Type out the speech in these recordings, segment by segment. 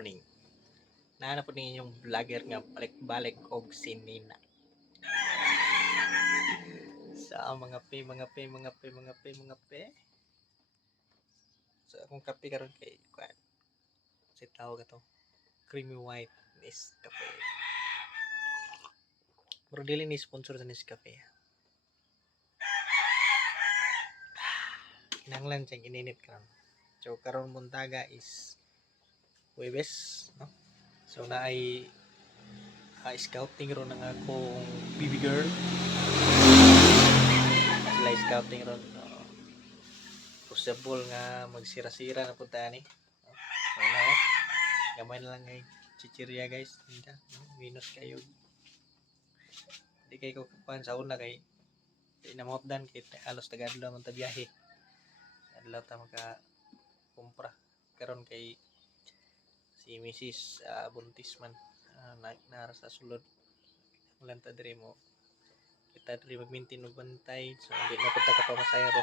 morning. Nahanap po ninyo yung vlogger nga balik-balik og sinina. Sa mga pe. So akong kape karon kay kuan. Si tawag ato creamy white Nescafe. Pero dili ni sponsor sa Nescafe. Kinahanglan siyang ininit karon. So karon buntaga is Huwebes, no? So na ay scouting ron ng akong baby girl. Sila scouting ron. Possible nga magsira-sira na punta ni. So na gamay na lang ngay chichirya guys. Hindi minus kayo. Di kayo kukuhan sa una kay di na maotdan kay alos tagadlo man ta biyahe. Adlaw ta maka kumpra karon kay si Mrs. Buntis man nara sa sulod lang ta diri mo kita diri mag-maintain og bantay so di na punta ka pamasayro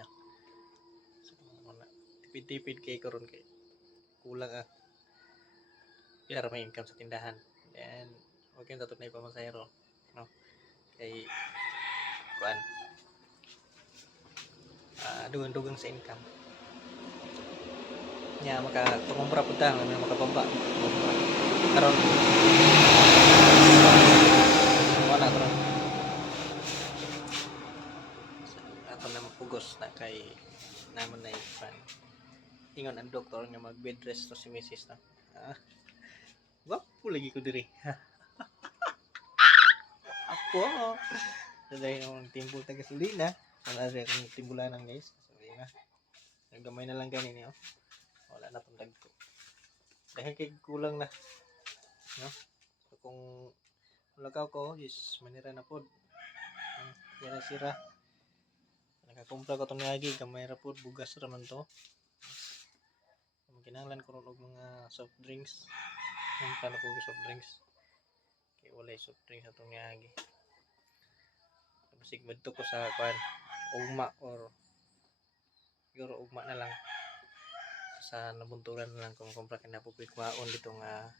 no. So tipid-tipid kay karon kay kulang para may income sa tindahan and wag kang tatunay pamasayro no kay kuan dugang sa income nya makatumpra pud ta nga makababa karon wala karon ato na mapugos na kay naman na fan ingon ang doktor nga mag bed rest to si Mrs. na wapo lagi ko diri apo dahil yung timbul ta gasolina wala rin akong timbulanan guys gasolina gamay na lang ganin yun wala na pang dagko dahil kay kulang na no? So kung lagaw ko is manira na pod yan sira nakakumpra ko itong lagi gamay ra pod bugas raman to kinahanglan ko ron og mga soft drinks ang plano ko soft drinks kay walay soft drinks atong lagi basig madto ko sa kuan ugma or siguro ugma na lang sa nabunturan na lang kung kumpra ka na po kwaon dito nga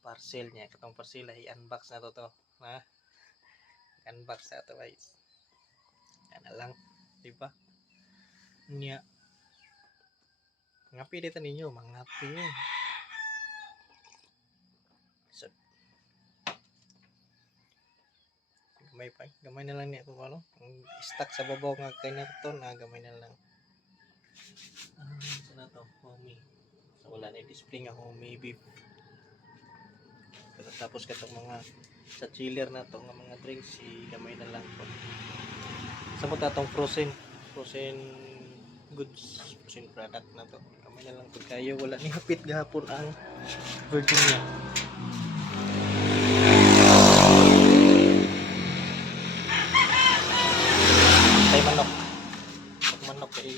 parcel niya katong parcel ay unbox na to ha unbox na to guys yan na lang diba niya ngapi dito ninyo mangapi so gamay na lang niya kung ano stock sa babaw nga kay naton gamay na lang so na to homie so wala na display nga homie beef tapos katong mga sa chiller na to nga mga drinks gamay na lang po sa mo tatong frozen goods frozen product na to gamay na lang pud kayo wala ni hapit gahapon ang Virginia tay manok kay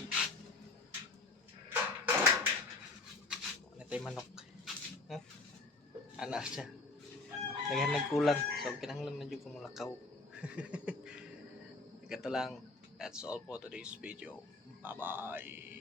tay manok ha ana siya dagan nagkulang so kinahanglan na jud ko mulakaw ito lang that's all for today's video bye bye